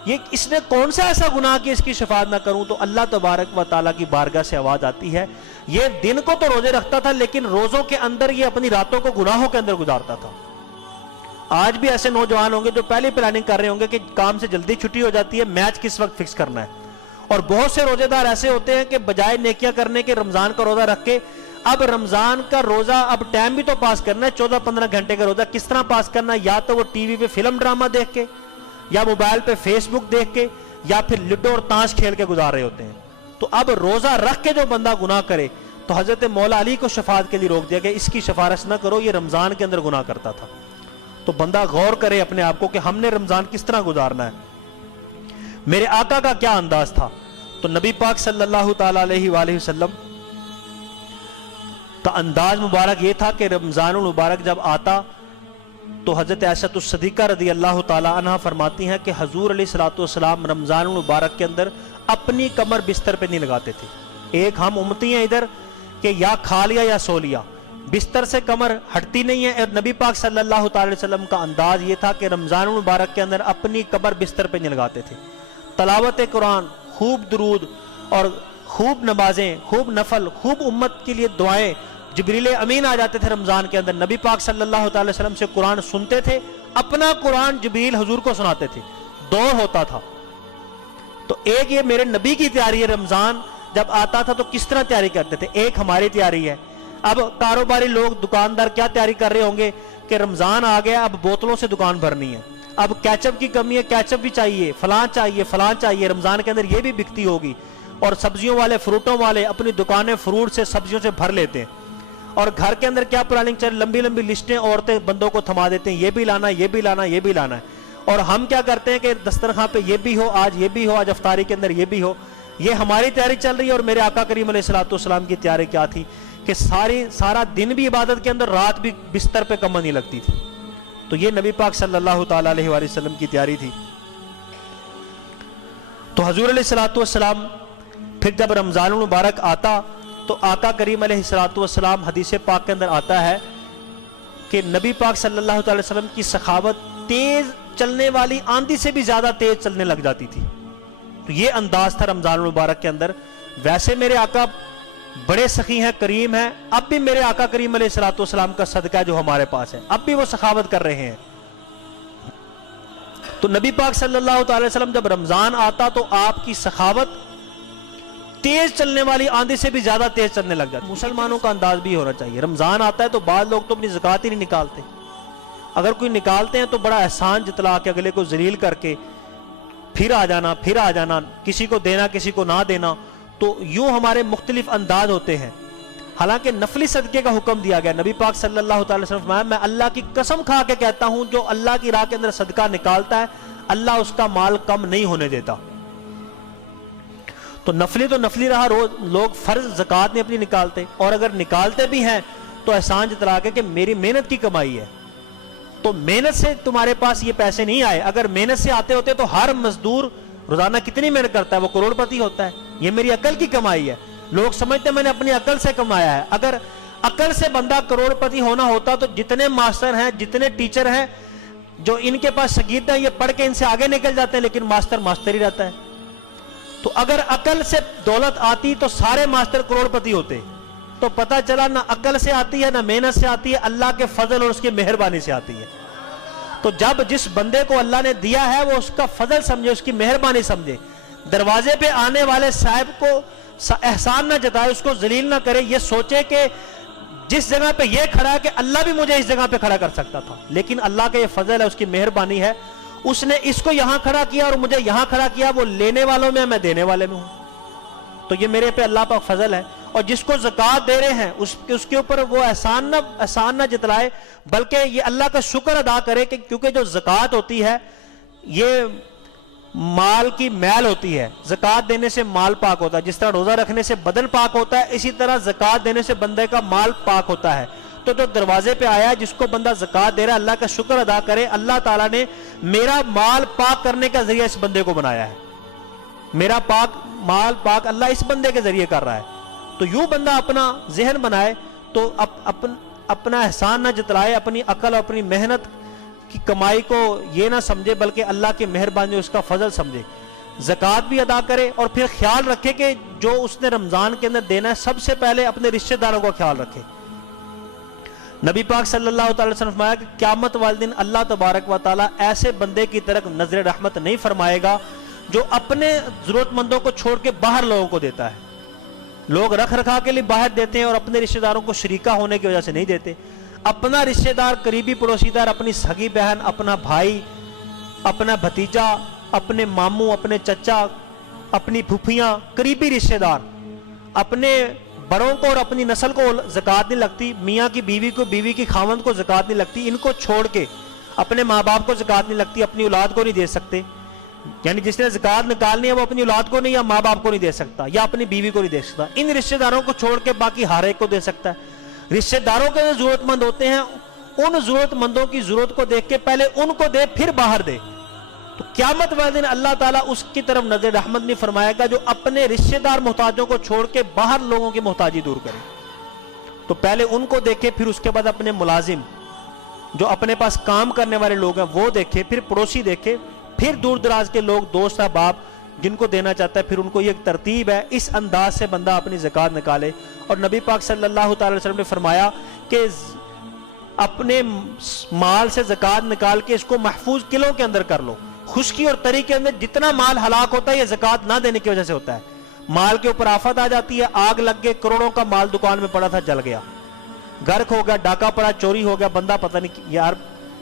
یہ اس نے کون سا ایسا گناہ کہ اس کی شفاعت نہ کروں؟ تو اللہ تبارک و تعالیٰ کی بارگاہ سے آواز آتی ہے، یہ دن کو تو روزے رکھتا تھا لیکن روزوں کے اندر یہ اپنی راتوں کو گناہوں کے اندر گزارتا تھا۔ آج بھی ایسے نوجوان ہوں گے جو پہلے پلاننگ کر رہے ہوں گے کہ کام سے جلدی چھٹی ہو جاتی ہے، میچ کس وقت فکس کرنا ہے۔ اور بہت سے روزے دار ایسے ہوتے ہیں کہ بجائے نیکیاں کرنے کے رمضان کا روزہ رکھ کے اب رمضان کا روزہ اب ٹائم بھی تو پاس کرنا ہے، 14-15 گھنٹے کا روزہ کس طرح پاس کرنا ہے؟ یا تو وہ ٹی وی پہ فلم ڈرامہ دیکھ کے، یا موبائل پہ فیس بک دیکھ کے، یا پھر لڈو اور تاش کھیل کے گزار رہے ہوتے ہیں۔ تو اب روزہ رکھ کے جو بندہ گناہ کرے تو حضرت مولا علی کو شفاعت کے لیے روک دیا کہ اس کی سفارش نہ کرو، یہ رمضان کے اندر گناہ کرتا تھا۔ تو بندہ غور کرے اپنے آپ کو کہ ہم نے رمضان کس طرح گزارنا ہے، میرے آقا کا کیا انداز تھا۔ تو نبی پاک صلی اللہ تعالیٰ علیہ وآلہ وسلم کا انداز مبارک یہ تھا کہ رمضان المبارک جب آتا تو حضرت عائشہ الصدیقہ رضی اللہ تعالیٰ عنہ فرماتی ہیں کہ حضور علیہ الصلوۃ والسلام رمضان المبارک کے اندر اپنی کمر بستر پہ نہیں لگاتے تھے۔ ایک ہم امتی ہیں ادھر کہ یا کھا لیا یا سو لیا، بستر سے کمر ہٹتی نہیں ہے۔ اور نبی پاک صلی اللہ تعالی وسلم کا انداز یہ تھا کہ رمضان المبارک کے اندر اپنی کمر بستر پہ نہیں لگاتے تھے۔ تلاوت قرآن، خوب درود اور خوب نمازیں، خوب نفل، خوب امت کے لیے دعائیں۔ جبریل امین آ جاتے تھے رمضان کے اندر، نبی پاک صلی اللہ تعالی وسلم سے قرآن سنتے تھے، اپنا قرآن جبریل حضور کو سناتے تھے، دور ہوتا تھا۔ تو ایک یہ میرے نبی کی تیاری ہے، رمضان جب آتا تھا تو کس طرح تیاری کرتے تھے، ایک ہماری تیاری ہے۔ اب کاروباری لوگ، دکاندار کیا تیاری کر رہے ہوں گے کہ رمضان آ گیا، اب بوتلوں سے دکان بھرنی ہے، اب کیچپ کی کمی ہے، کیچپ بھی چاہیے، فلاں چاہیے، فلاں چاہیے، رمضان کے اندر یہ بھی بکتی ہوگی۔ اور سبزیوں والے، فروٹوں والے اپنی دکانیں فروٹ سے، سبزیوں سے بھر لیتے ہیں۔ اور گھر کے اندر کیا پلاننگ چل، لمبی لمبی لسٹیں عورتیں بندوں کو تھما دیتے ہیں، یہ بھی لانا، یہ بھی لانا، یہ بھی لانا ہے۔ اور ہم کیا کرتے ہیں کہ دسترخوان پہ یہ بھی ہو، آج یہ بھی ہو، آج افطاری کے اندر یہ بھی ہو۔ یہ ہماری تیاری چل رہی ہے۔ اور میرے آقا کریم علیہ الصلوۃ والسلام کی تیاری کیا تھی کہ سارا دن بھی عبادت کے اندر، رات بھی بستر پہ کمر نہیں لگتی تھی۔ تو یہ نبی پاک صلی اللہ تعالی علیہ وآلہ وسلم کی تیاری تھی۔ تو حضور علیہ الصلوۃ والسلام پھر جب رمضان المبارک آتا تو آقا کریم علیہ الصلوۃ والسلام، حدیث پاک کے اندر آتا ہے کہ نبی پاک صلی اللہ تعالی وسلم کی سخاوت تیز چلنے والی آندھی سے بھی زیادہ تیز چلنے لگ جاتی تھی۔ تو یہ انداز تھا رمضان المبارک کے اندر۔ ویسے میرے آقا بڑے سخی ہیں، کریم ہیں، اب بھی میرے آقا کریم علیہ الصلوۃ والسلام کا صدقہ ہے جو ہمارے پاس ہے، اب بھی وہ سخاوت کر رہے ہیں۔ تو نبی پاک صلی اللہ تعالی وسلم جب رمضان آتا تو آپ کی سخاوت تیز چلنے والی آندھی سے بھی زیادہ تیز چلنے لگ جاتی۔ مسلمانوں کا انداز بھی ہونا چاہیے۔ رمضان آتا ہے تو بعض لوگ تو اپنی زکوٰۃ ہی نہیں نکالتے، اگر کوئی نکالتے ہیں تو بڑا احسان جتلا کے اگلے کو ذلیل کر کے پھر آ جانا، کسی کو دینا کسی کو نہ دینا۔ تو یوں ہمارے مختلف انداز ہوتے ہیں۔ حالانکہ نفلی صدقے کا حکم دیا گیا، نبی پاک صلی اللہ تعالی وسلم فرمایا میں اللہ کی قسم کھا کے کہتا ہوں جو اللہ کی راہ کے اندر صدقہ نکالتا ہے اللہ اس کا مال کم نہیں ہونے دیتا۔ تو نفلی رہا، لوگ فرض زکوٰۃ نہیں اپنی نکالتے، اور اگر نکالتے بھی ہیں تو احسان جتلا کے کہ میری محنت کی کمائی ہے۔ تو محنت سے تمہارے پاس یہ پیسے نہیں آئے، اگر محنت سے آتے ہوتے تو ہر مزدور روزانہ کتنی محنت کرتا ہے، وہ کروڑ پتی ہوتا ہے۔ یہ میری عقل کی کمائی ہے، لوگ سمجھتے ہیں میں نے اپنی عقل سے کمایا ہے۔ اگر عقل سے بندہ کروڑپتی ہونا ہوتا تو جتنے ماسٹر ہیں جتنے ٹیچر ہیں جو ان کے پاس شاگرد ہیں یہ پڑھ کے ان سے آگے نکل جاتے ہیں، لیکن ماسٹر ماسٹر ہی رہتا ہے۔ تو اگر عقل سے دولت آتی تو سارے ماسٹر کروڑپتی ہوتے، تو پتہ چلا نہ عقل سے آتی ہے نہ محنت سے آتی ہے، اللہ کے فضل اور اس کی مہربانی سے آتی ہے۔ تو جب جس بندے کو اللہ نے دیا ہے وہ اس کا فضل سمجھے، اس کی مہربانی سمجھے، دروازے پہ آنے والے صاحب کو احسان نہ جتائے، اس کو ذلیل نہ کرے، یہ سوچے کہ جس جگہ پہ یہ کھڑا ہے کہ اللہ بھی مجھے اس جگہ پہ کھڑا کر سکتا تھا، لیکن اللہ کا یہ فضل ہے، اس کی مہربانی ہے، اس نے اس کو یہاں کھڑا کیا اور مجھے یہاں کھڑا کیا، وہ لینے والوں میں میں دینے والے میں ہوں، تو یہ میرے پہ اللہ پاک فضل ہے۔ اور جس کو زکوٰۃ دے رہے ہیں اس کے اوپر وہ احسان نہ جتلائے، بلکہ یہ اللہ کا شکر ادا کرے کہ کیونکہ جو زکوٰۃ ہوتی ہے یہ مال کی میل ہوتی ہے، زکوٰۃ دینے سے مال پاک ہوتا ہے، جس طرح روزہ رکھنے سے بدن پاک ہوتا ہے، اسی طرح زکوٰۃ دینے سے بندے کا مال پاک ہوتا ہے۔ تو جو دروازے پہ آیا ہے جس کو بندہ زکوٰۃ دے رہا ہے، اللہ کا شکر ادا کرے، اللہ تعالیٰ نے میرا مال پاک کرنے کا ذریعہ اس بندے کو بنایا ہے، میرا مال پاک اللہ اس بندے کے ذریعے کر رہا ہے۔ تو یوں بندہ اپنا ذہن بنائے تو اپنا احسان نہ جتلائے، اپنی عقل اور اپنی محنت کی کمائی کو یہ نہ سمجھے، بلکہ اللہ کی مہربانی اس کا فضل سمجھے، زکوٰۃ بھی ادا کرے، اور پھر خیال رکھے کہ جو اس نے رمضان کے اندر دینا ہے سب سے پہلے اپنے رشتہ داروں کا خیال رکھے۔ نبی پاک صلی اللہ تعالی وسلم نے فرمایا کہ قیامت والے دن اللہ تبارک و تعالیٰ ایسے بندے کی طرف نظر رحمت نہیں فرمائے گا جو اپنے ضرورت مندوں کو چھوڑ کے باہر لوگوں کو دیتا ہے۔ لوگ رکھ رکھا کے لیے باہر دیتے ہیں اور اپنے رشتہ داروں کو شریکہ ہونے کی وجہ سے نہیں دیتے۔ اپنا رشتہ دار، قریبی پڑوسی دار، اپنی سگی بہن، اپنا بھائی، اپنا بھتیجا، اپنے ماموں، اپنے چچا، اپنی پھوپھیاں، قریبی رشتہ دار، اپنے بڑوں کو اور اپنی نسل کو زکوٰۃ نہیں لگتی، میاں کی بیوی کو، بیوی کی خاوند کو زکوٰۃ نہیں لگتی، ان کو چھوڑ کے اپنے ماں باپ کو زکوٰۃ نہیں لگتی، اپنی اولاد کو نہیں دے سکتے، یعنی جس نے زکوٰۃ نکالنی ہے وہ اپنی اولاد کو نہیں یا ماں باپ کو نہیں دے سکتا یا اپنی بیوی کو نہیں دے سکتا، ان رشتہ داروں کو چھوڑ کے باقی ہر ایک کو دے سکتا ہے۔ رشتہ داروں کے جو ضرورت مند ہوتے ہیں ان ضرورت مندوں کی ضرورت کو دیکھ کے پہلے ان کو دے پھر باہر دے، تو قیامت والے دن اللہ تعالیٰ اس کی طرف نظر رحمت نہیں فرمائے گا جو اپنے رشتہ دار محتاجوں کو چھوڑ کے باہر لوگوں کی محتاجی دور کرے۔ تو پہلے ان کو دیکھے، پھر اس کے بعد اپنے ملازم جو اپنے پاس کام کرنے والے لوگ ہیں وہ دیکھے، پھر پڑوسی دیکھے، پھر دور دراز کے لوگ، دوست احباب جن کو دینا چاہتا ہے، پھر ان کو یہ ایک ترتیب ہے، اس انداز سے بندہ اپنی زکوٰۃ نکالے۔ اور نبی پاک صلی اللہ تعالی وسلم نے فرمایا کہ اپنے مال سے زکوٰۃ نکال کے اس کو محفوظ کلوں کے اندر کر لو۔ خشکی اور تری کے اندر جتنا مال ہلاک ہوتا ہے یہ زکوٰۃ نہ دینے کی وجہ سے ہوتا ہے۔ مال کے اوپر آفت آ جاتی ہے، آگ لگ گئے، کروڑوں کا مال دکان میں پڑا تھا جل گیا، غرق ہو گیا، ڈاکہ پڑا، چوری ہو گیا، بندہ پتہ نہیں یار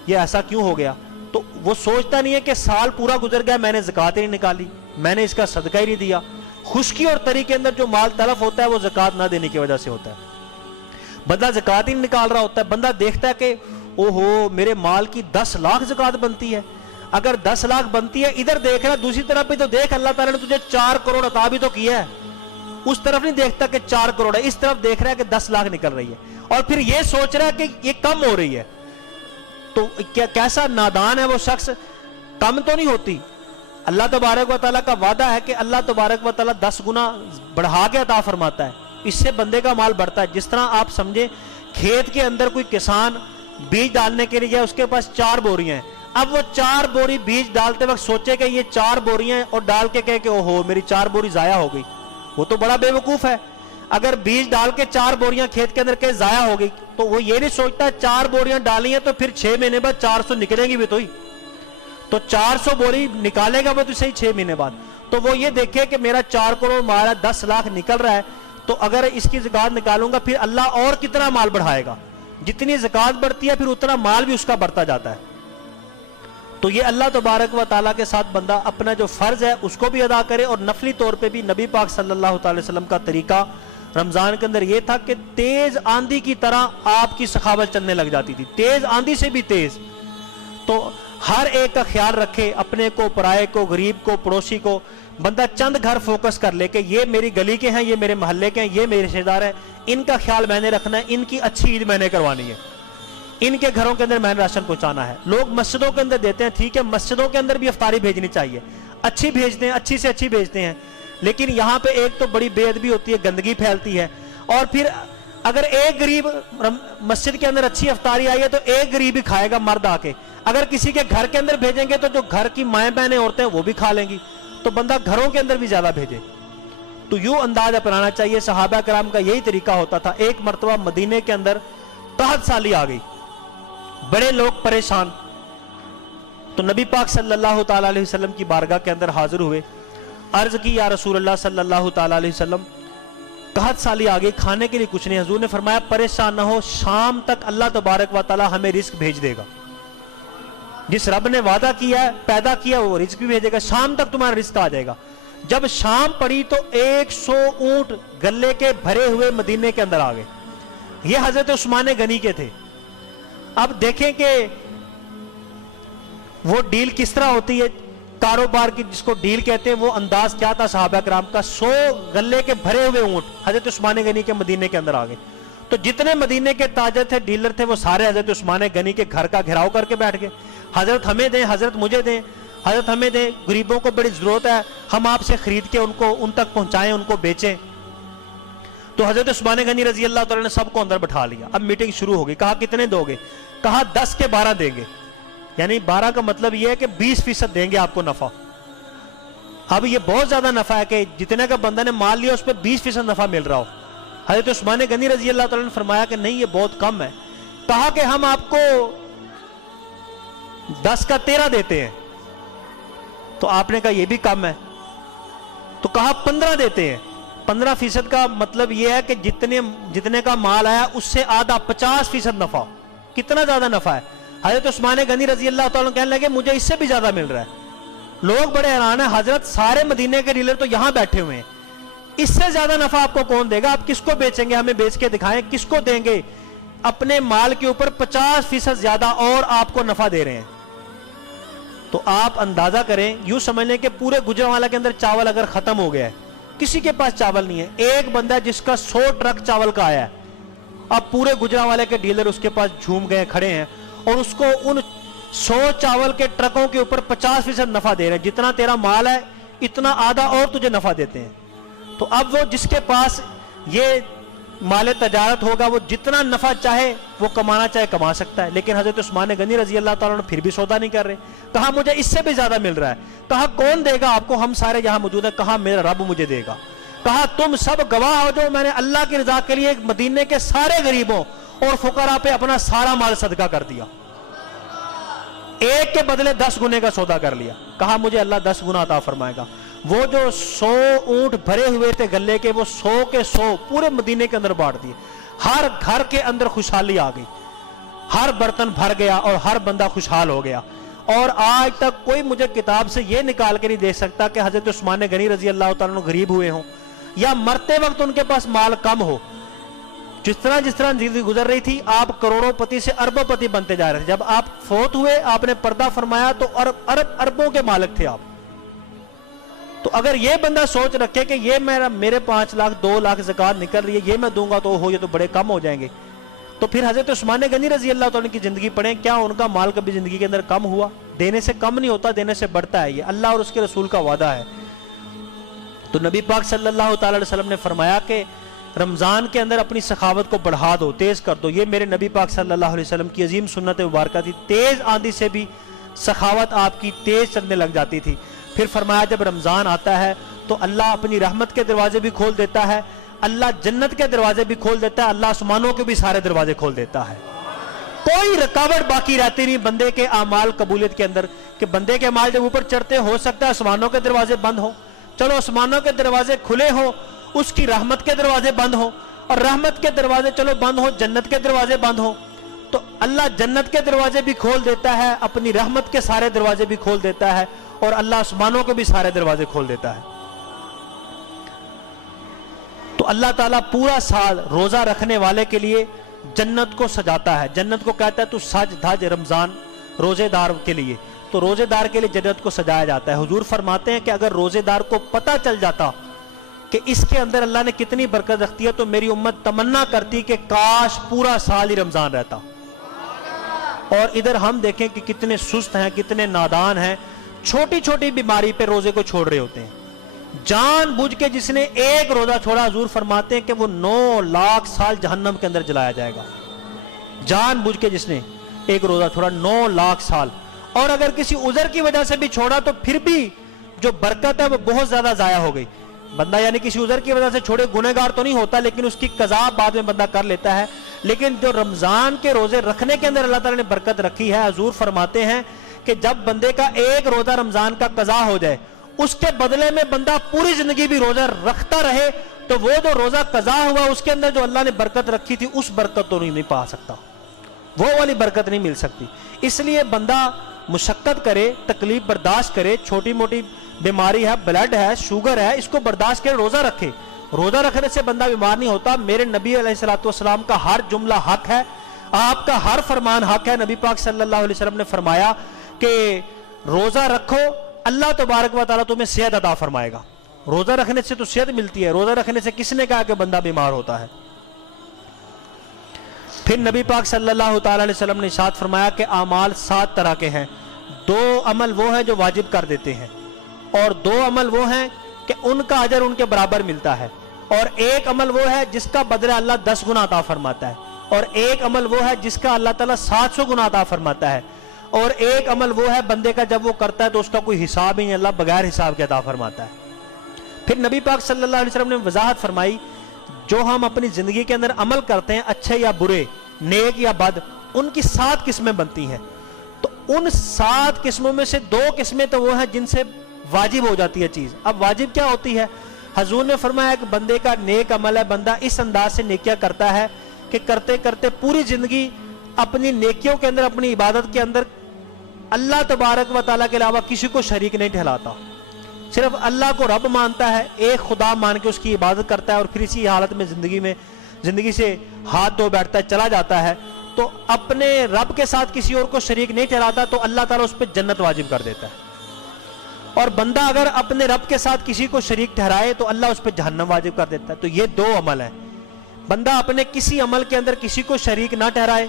یہ ایسا کیوں ہو گیا، تو وہ سوچتا نہیں ہے کہ سال پورا گزر گیا میں نے زکوٰۃ ہی نہیں نکالی، میں نے اس کا صدقہ ہی نہیں دیا۔ خشکی اور تری کے اندر جو مال تلف ہوتا ہے وہ زکوٰۃ نہ دینے کی وجہ سے ہوتا ہے۔ بندہ زکوٰۃ ہی نہیں نکال رہا ہوتا ہے، بندہ دیکھتا ہے کہ اوہو میرے مال کی 10 لاکھ زکوٰۃ بنتی ہے، اگر 10 لاکھ بنتی ہے، ادھر دیکھ رہا دوسری طرف بھی تو دیکھ، اللہ تعالیٰ نے تجھے 4 کروڑ عطا بھی تو کیا ہے، اس طرف نہیں دیکھتا کہ 4 کروڑ ہے، اس طرف دیکھ رہا ہے کہ 10 لاکھ نکل رہی ہے، اور پھر یہ سوچ رہا ہے کہ یہ کم ہو رہی ہے۔ تو کیسا نادان ہے وہ شخص، کم تو نہیں ہوتی۔ اللہ تبارک و تعالیٰ کا وعدہ ہے کہ اللہ تبارک و تعالیٰ 10 گنا بڑھا کے عطا فرماتا ہے، اس سے بندے کا مال بڑھتا ہے۔ جس طرح آپ سمجھیں کھیت کے اندر کوئی کسان بیج ڈالنے کے لیے اس کے پاس 4 بوریاں ہیں، اب وہ 4 بوری بیج ڈالتے وقت سوچے کہ یہ 4 بوریاں ہیں اور ڈال کے کہے کہ اوہو میری 4 بوری ضائع ہو گئی، وہ تو بڑا بے وقوف ہے۔ اگر بیج ڈال کے 4 بوریاں کھیت کے اندر کے ضائع ہو گئی تو وہ یہ نہیں سوچتا 4 بوریاں ڈالی ہیں تو پھر 6 مہینے بعد 400 نکلیں گی بھی تو 400 بوری نکالے گا وہ تو صحیح 6 مہینے بعد، تو وہ یہ دیکھے کہ میرا 4 کروڑ مال ہے، 10 لاکھ نکل رہا ہے، تو اگر اس کی زکوٰۃ نکالوں گا پھر اللہ اور کتنا مال بڑھائے گا، جتنی زکوٰۃ بڑھتی ہے پھر اتنا مال بھی اس کا بڑھتا جاتا ہے۔ تو یہ اللہ تبارک و تعالیٰ کے ساتھ بندہ اپنا جو فرض ہے اس کو بھی ادا کرے، اور نفلی طور پہ بھی نبی پاک صلی اللہ تعالی وسلم کا طریقہ رمضان کے اندر یہ تھا کہ تیز آندھی کی طرح آپ کی سخاوت چلنے لگ جاتی تھی، تیز آندھی سے بھی تیز۔ تو ہر ایک کا خیال رکھے، اپنے کو، پرائے کو، غریب کو، پڑوسی کو، بندہ چند گھر فوکس کر لے کہ یہ میری گلی کے ہیں، یہ میرے محلے کے ہیں، یہ میرے رشتہ دار ہیں، ان کا خیال میں نے رکھنا ہے، ان کی اچھی عید میں نے کروانی ہے، ان کے گھروں کے اندر میں نے راشن پہنچانا ہے۔ لوگ مسجدوں کے اندر دیتے ہیں، ٹھیک ہے، مسجدوں کے اندر بھی افطاری بھیجنی چاہیے، اچھی بھیجتے ہیں، اچھی سے اچھی بھیجتے ہیں، لیکن یہاں پہ ایک تو بڑی بے ادبی ہوتی ہے، گندگی پھیلتی ہے، اور پھر اگر ایک غریب مسجد کے اندر اچھی افطاری آئی ہے تو ایک غریب ہی کھائے گا مرد آ کے. اگر کسی کے گھر کے اندر بھیجیں گے تو جو گھر کی مائیں بہنیں عورتیں وہ بھی کھا لیں گی, تو بندہ گھروں کے اندر بھی زیادہ بھیجے. تو یوں انداز اپنانا چاہیے. صحابہ کرام کا یہی طریقہ ہوتا تھا. ایک مرتبہ مدینے کے اندر قحط سالی آ گئی, بڑے لوگ پریشان, تو نبی پاک صلی اللہ تعالیٰ علیہ وسلم کی بارگاہ کے اندر حاضر ہوئے, عرض کی یا رسول اللہ صلی اللہ تعالیٰ علیہ وسلم قحط سالی آ گئی, کھانے کے لیے کچھ نہیں. حضور نے فرمایا پریشان نہ ہو, شام تک اللہ تبارک و تعالیٰ ہمیں رزق بھیج دے گا. جس رب نے وعدہ کیا ہے پیدا کیا وہ رزق بھی بھیجے گا, شام تک تمہارا رزق آ جائے گا. جب شام پڑی تو 100 اونٹ گلے کے بھرے ہوئے مدینے کے اندر آ گئے. یہ حضرت عثمان غنی کے تھے. اب دیکھیں کہ وہ ڈیل کس طرح ہوتی ہے کاروبار کی, جس کو ڈیل کہتے ہیں, وہ انداز کیا تھا صحابہ کرام کا. 100 گلے کے بھرے ہوئے اونٹ حضرت عثمان غنی کے مدینے کے اندر آ گئے. تو جتنے مدینے کے تاجر تھے, ڈیلر تھے, وہ سارے حضرت عثمان غنی کے گھر کا گھراؤ کر کے بیٹھ گئے. حضرت ہمیں دیں, حضرت مجھے دیں, حضرت ہمیں دیں, غریبوں کو بڑی ضرورت ہے, ہم آپ سے خرید کے ان تک پہنچائیں, ان کو بیچیں. تو حضرت عثمان غنی رضی اللہ تعالیٰ نے سب کو اندر بٹھا لیا. اب میٹنگ شروع ہو گئی. کہا کتنے دو گے؟ کہا 10 کے 12 دیں گے. یعنی 12 کا مطلب یہ ہے کہ 20% دیں گے آپ کو نفع. اب یہ بہت زیادہ نفع ہے کہ جتنے کا بندہ نے مال لیا اس پہ 20% نفع مل رہا ہو. حضرت عثمان غنی رضی اللہ تعالیٰ نے فرمایا کہ نہیں, یہ بہت کم ہے. کہا کہ ہم آپ کو 10 کا 13 دیتے ہیں. تو آپ نے کہا یہ بھی کم ہے. تو کہا 15 دیتے ہیں. 15% کا مطلب یہ ہے کہ جتنے کا مال آیا اس سے آدھا 50% نفع. کتنا زیادہ نفع ہے. حضرت عثمان غنی رضی اللہ تعالیٰ کہنے لگے مجھے اس سے بھی زیادہ مل رہا ہے. لوگ بڑے حیران ہیں, حضرت سارے مدینے کے ڈیلر تو یہاں بیٹھے ہوئے ہیں, اس سے زیادہ نفع آپ کو کون دے گا؟ آپ کس کو بیچیں گے؟ ہمیں بیچ کے دکھائیں, کس کو دیں گے؟ اپنے مال کے اوپر 50% زیادہ اور آپ کو نفع دے رہے ہیں. تو آپ اندازہ کریں, یوں سمجھ لیں کہ پورے گجرانوالہ کے اندر چاول اگر ختم ہو گیا ہے, کسی کے پاس چاول نہیں ہے, ایک بندہ جس کا 100 ٹرک چاول کا آیا ہے, اب پورے گجرانوالے کے ڈیلر اس کے پاس جھوم گئے, کھڑے ہیں, اور اس کو ان 100 چاول کے ٹرکوں کے اوپر 50% نفع دے رہے ہیں. جتنا تیرا مال ہے اتنا آدھا اور تجھے نفع دیتے ہیں. تو اب وہ جس کے پاس یہ مال تجارت ہوگا وہ جتنا نفع چاہے وہ کمانا چاہے کما سکتا ہے. لیکن حضرت عثمان غنی رضی اللہ تعالیٰ نے پھر بھی سودا نہیں کر رہے. کہا مجھے اس سے بھی زیادہ مل رہا ہے. کہا کون دے گا آپ کو؟ ہم سارے یہاں موجود ہیں. کہا میرا رب مجھے دے گا. کہا تم سب گواہ ہو جو میں نے اللہ کی رضا کے لیے ایک مدینے کے سارے غریبوں اور فقراء پہ اپنا سارا مال صدقہ کر دیا, ایک کے بدلے 10 گنے کا سودا کر لیا. کہا مجھے اللہ 10 گنا عطا فرمائے گا. وہ جو 100 اونٹ بھرے ہوئے تھے گلے کے, وہ 100 کے 100 پورے مدینے کے اندر بانٹ دیے. ہر گھر کے اندر خوشحالی آ گئی, ہر برتن بھر گیا اور ہر بندہ خوشحال ہو گیا. اور آج تک کوئی مجھے کتاب سے یہ نکال کے نہیں دے سکتا کہ حضرت عثمان غنی رضی اللہ تعالیٰ عنہ غریب ہوئے ہوں یا مرتے وقت ان کے پاس مال کم ہو. جس طرح زندگی گزر رہی تھی, آپ کروڑوں پتی سے اربوں پتی بنتے جا رہے تھے. جب آپ فوت ہوئے, آپ نے پردہ فرمایا تو اربوں کے مالک تھے آپ. تو اگر یہ بندہ سوچ رکھے کہ یہ میرے 5 لاکھ 2 لاکھ زکات نکل رہی ہے, یہ میں دوں گا تو یہ تو بڑے کم ہو جائیں گے, تو پھر حضرت عثمان غنی رضی اللہ تعالیٰ کی زندگی پڑھیں, کیا ان کا مال کبھی زندگی کے اندر کم ہوا؟ دینے سے کم نہیں ہوتا, دینے سے بڑھتا ہے. یہ اللہ اور اس کے رسول کا وعدہ ہے. تو نبی پاک صلی اللہ تعالیٰ علیہ وسلم نے فرمایا کہ رمضان کے اندر اپنی سخاوت کو بڑھا دو, تیز کر دو. یہ میرے نبی پاک صلی اللہ علیہ وسلم کی عظیم سنت مبارکہ تھی. تیز آندھی سے بھی سخاوت آپ کی تیز چلنے لگ جاتی تھی. پھر فرمایا جب رمضان آتا ہے تو اللہ اپنی رحمت کے دروازے بھی کھول دیتا ہے, اللہ جنت کے دروازے بھی کھول دیتا ہے, اللہ آسمانوں کے بھی سارے دروازے کھول دیتا ہے. کوئی رکاوٹ باقی رہتی نہیں بندے کے اعمال قبولیت کے اندر, کہ بندے کے اعمال جب اوپر چڑھتے ہو سکتا ہے آسمانوں کے دروازے بند ہو. چلو آسمانوں کے دروازے کھلے ہو, اس کی رحمت کے دروازے بند ہو, اور رحمت کے دروازے چلو بند ہو, جنت کے دروازے بند ہو, تو اللہ جنت کے دروازے بھی کھول دیتا ہے, اپنی رحمت کے سارے دروازے بھی کھول دیتا ہے, اور اللہ آسمانوں کے بھی سارے دروازے کھول دیتا ہے. تو اللہ تعالیٰ پورا سال روزہ رکھنے والے کے لیے جنت کو سجاتا ہے. جنت کو کہتا ہے تو سج دھج رمضان روزے دار کے لیے, تو روزے دار کے لیے جنت کو سجایا جاتا ہے. حضور فرماتے ہیں کہ اگر روزے دار کو پتہ چل جاتا کہ اس کے اندر اللہ نے کتنی برکت رکھتی ہے, تو میری امت تمنا کرتی کہ کاش پورا سال ہی رمضان رہتا. اور ادھر ہم دیکھیں کہ کتنے سست ہیں, کتنے نادان ہیں, چھوٹی چھوٹی بیماری پہ روزے کو چھوڑ رہے ہوتے ہیں. جان بوجھ کے جس نے ایک روزہ چھوڑا، حضور فرماتے ہیں کہ وہ 9 لاکھ سال جہنم کے اندر جلایا جائے گا. جان بوجھ کے جس نے ایک روزہ چھوڑا 9 لاکھ سال. اور اگر کسی عذر کی وجہ سے بھی چھوڑا تو پھر بھی جو برکت ہے وہ بہت زیادہ ضائع ہو گئی. بندہ یعنی کسی عذر کی وجہ سے چھوڑے، گنہگار تو نہیں ہوتا لیکن اس کی قضا بعد میں بندہ کر لیتا ہے. لیکن جو رمضان کے روزے رکھنے کے اندر اللہ تعالیٰ نے برکت رکھی ہے، حضور فرماتے ہیں کہ جب بندے کا ایک روزہ رمضان کا قضا ہو جائے، اس کے بدلے میں بندہ پوری زندگی بھی روزہ رکھتا رہے تو وہ جو روزہ قضا ہوا اس کے اندر جو اللہ نے برکت رکھی تھی اس برکت تو نہیں پا سکتا، وہ والی برکت نہیں مل سکتی. اس لیے بندہ مشقت کرے، تکلیف برداشت کرے، چھوٹی موٹی بیماری ہے، بلڈ ہے، شوگر ہے، اس کو برداشت کرے، روزہ رکھے. روزہ رکھنے سے بندہ بیمار نہیں ہوتا. میرے نبی علیہ الصلوۃ والسلام کا ہر جملہ حق ہے، آپ کا ہر فرمان حق ہے. نبی پاک صلی اللہ علیہ وسلم نے فرمایا کہ روزہ رکھو، اللہ تبارک و تعالیٰ تمہیں صحت عطا فرمائے گا. روزہ رکھنے سے تو صحت ملتی ہے، روزہ رکھنے سے کس نے کہا کہ بندہ بیمار ہوتا ہے؟ پھر نبی پاک صلی اللہ تعالیٰ علیہ وسلم نے ارشاد فرمایا کہ اعمال 7 طرح کے ہیں. 2 عمل وہ ہیں جو واجب کر دیتے ہیں، اور 2 عمل وہ ہیں کہ ان کا اجر ان کے برابر ملتا ہے، اور 1 عمل وہ ہے جس کا بدلہ اللہ 10 گنا عطا فرماتا ہے، اور 1 عمل وہ ہے جس کا اللہ تعالیٰ 700 گنا عطا فرماتا ہے، اور 1 عمل وہ ہے بندے کا جب وہ کرتا ہے تو اس کا کوئی حساب ہی نہیں، اللہ بغیر حساب کے عطا فرماتا ہے. پھر نبی پاک صلی اللہ علیہ وسلم نے وضاحت فرمائی جو ہم اپنی زندگی کے اندر عمل کرتے ہیں، اچھے یا برے، نیک یا بد، ان کی 7 قسمیں بنتی ہیں. تو ان 7 قسموں میں سے 2 قسمیں تو وہ ہیں جن سے واجب ہو جاتی ہے چیز. اب واجب کیا ہوتی ہے؟ حضور نے فرمایا کہ بندے کا نیک عمل ہے، بندہ اس انداز سے نیکیاں کرتا ہے کہ کرتے کرتے پوری زندگی اپنی نیکیوں کے اندر، اپنی عبادت کے اندر اللہ تبارک و تعالیٰ کے علاوہ کسی کو شریک نہیں ٹھہراتا، صرف اللہ کو رب مانتا ہے، ایک خدا مان کے اس کی عبادت کرتا ہے، اور پھر اسی حالت میں زندگی سے ہاتھ دھو بیٹھتا ہے، چلا جاتا ہے. تو اپنے رب کے ساتھ کسی اور کو شریک نہیں ٹھہراتا تو اللہ تعالیٰ اس پہ جنت واجب کر دیتا ہے. اور بندہ اگر اپنے رب کے ساتھ کسی کو شریک ٹھہرائے تو اللہ اس پہ جہنم واجب کر دیتا ہے. تو یہ 2 عمل ہیں. بندہ اپنے کسی عمل کے اندر کسی کو شریک نہ ٹھہرائے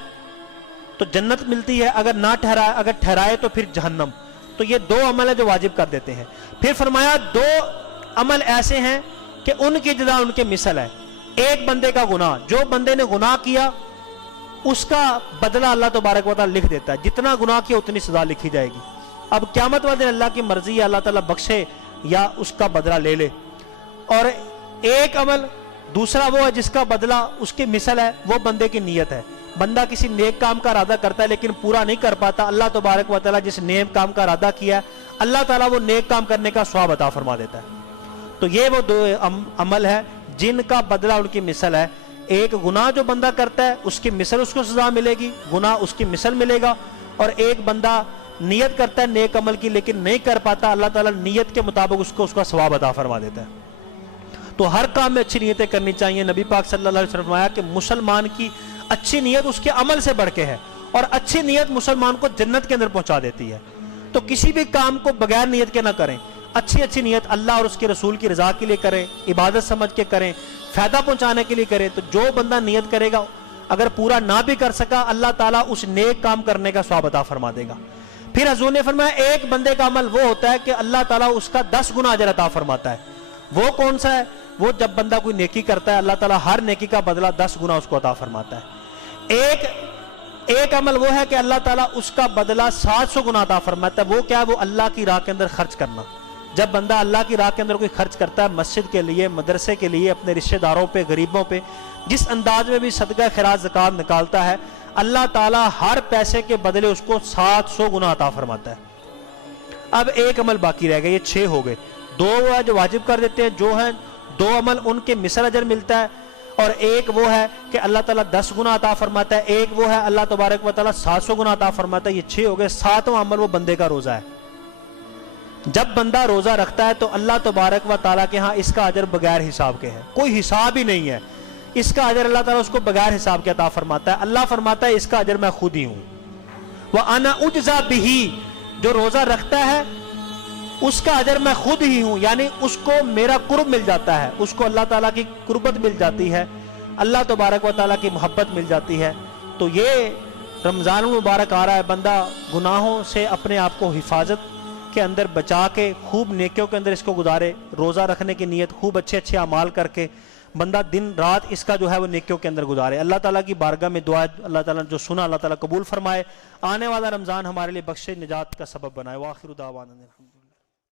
تو جنت ملتی ہے، اگر ٹھہرائے تو پھر جہنم. تو یہ 2 عمل ہیں جو واجب کر دیتے ہیں. پھر فرمایا 2 عمل ایسے ہیں کہ ان کی جزا ان کے مثل ہے. ایک بندے کا گناہ، جو بندے نے گناہ کیا اس کا بدلہ اللہ تبارک و تعالیٰ لکھ دیتا ہے، جتنا گناہ کیا اتنی سزا لکھی جائے گی. اب قیامت والے دن اللہ کی مرضی ہے، اللہ تعالیٰ بخشے یا اس کا بدلہ لے لے. اور ایک عمل دوسرا وہ ہے جس کا بدلہ اس کی مثل ہے، وہ بندے کی نیت ہے. بندہ کسی نیک کام کا ارادہ کرتا ہے لیکن پورا نہیں کر پاتا، اللہ تبارک و تعالیٰ جس نیک کام کا ارادہ کیا ہے اللہ تعالیٰ وہ نیک کام کرنے کا ثواب عطا فرما دیتا ہے. تو یہ وہ 2 عمل ہے جن کا بدلہ ان کی مثل ہے. ایک گناہ جو بندہ کرتا ہے اس کی مثل اس کو سزا ملے گی، گناہ اس کی مثل ملے گا. اور ایک بندہ نیت کرتا ہے نیک عمل کی لیکن نہیں کر پاتا، اللہ تعالیٰ نیت کے مطابق اس کا ثواب عطا فرما دیتا ہے. تو ہر کام میں اچھی نیتیں کرنی چاہیے. نبی پاک صلی اللہ علیہ وسلم نے فرمایا کہ مسلمان کی اچھی نیت اس کے عمل سے بڑھ کے ہے، اور اچھی نیت مسلمان کو جنت کے اندر پہنچا دیتی ہے. تو کسی بھی کام کو بغیر نیت کے نہ کریں، اچھی نیت اللہ اور اس کے رسول کی رضا کے لیے کریں، عبادت سمجھ کے کریں، فائدہ پہنچانے کے لیے کریں. تو جو بندہ نیت کرے گا اگر پورا نہ بھی کر سکا اللہ تعالیٰ اس نیک کام کرنے کا ثواب عطا فرما دے گا. پھر حضور نے فرمایا ایک بندے کا عمل وہ ہوتا ہے کہ اللہ تعالیٰ اس کا 10 گنا اجر عطا فرماتا ہے. وہ کون سا ہے؟ وہ جب بندہ کوئی نیکی کرتا ہے اللہ تعالیٰ ہر نیکی کا بدلہ 10 گنا اس کو عطا فرماتا ہے. ایک عمل وہ ہے کہ اللہ تعالیٰ اس کا بدلہ 700 گنا عطا فرماتا ہے. وہ کیا ہے؟ وہ اللہ کی راہ کے اندر خرچ کرنا. جب بندہ اللہ کی راہ کے اندر کوئی خرچ کرتا ہے، مسجد کے لیے، مدرسے کے لیے، اپنے رشتہ داروں پہ، غریبوں پہ، جس انداز میں بھی صدقہ خیرات زکوٰۃ نکالتا ہے اللہ تعالیٰ ہر پیسے کے بدلے اس کو 700 گنا عطا فرماتا ہے. اب ایک عمل باقی رہ گئے، یہ 6 ہو گئے. 2 وہ ہے جو واجب کر دیتے ہیں، جو ہیں 2 عمل ان کے مثل اجر ملتا ہے، اور ایک وہ ہے کہ اللہ تعالیٰ 10 گنا عطا فرماتا ہے، ایک وہ ہے اللہ تبارک و تعالیٰ 700 گنا عطا فرماتا ہے. یہ 6 ہو گئے. 7واں عمل وہ بندے کا روزہ ہے. جب بندہ روزہ رکھتا ہے تو اللہ تبارک و تعالیٰ کے ہاں اس کا اجر بغیر حساب کے ہے، کوئی حساب ہی نہیں ہے. اس کا اجر اللہ تعالیٰ اس کو بغیر حساب کے عطا فرماتا ہے. اللہ فرماتا ہے اس کا اجر میں خود ہی ہوں. وَأَنَا أُجْزَى بِهِ، جو روزہ رکھتا ہے اس کا اجر میں خود ہی ہوں، یعنی اس کو میرا قرب مل جاتا ہے، اس کو اللہ تعالیٰ کی قربت مل جاتی ہے، اللہ تبارک و تعالیٰ کی محبت مل جاتی ہے. تو یہ رمضان المبارک آ رہا ہے، بندہ گناہوں سے اپنے آپ کو حفاظت کے اندر بچا کے خوب نیکیوں کے اندر اس کو گزارے، روزہ رکھنے کی نیت، خوب اچھے اچھے اعمال کر کے بندہ دن رات اس کا جو ہے وہ نیکیوں کے اندر گزارے۔ اللہ تعالیٰ کی بارگاہ میں دعا ہے اللہ تعالیٰ نے جو سنا اللہ تعالیٰ قبول فرمائے، آنے والا رمضان ہمارے لیے بخشش نجات کا سبب بنائے۔ وآخر دعوانا الحمدللہ۔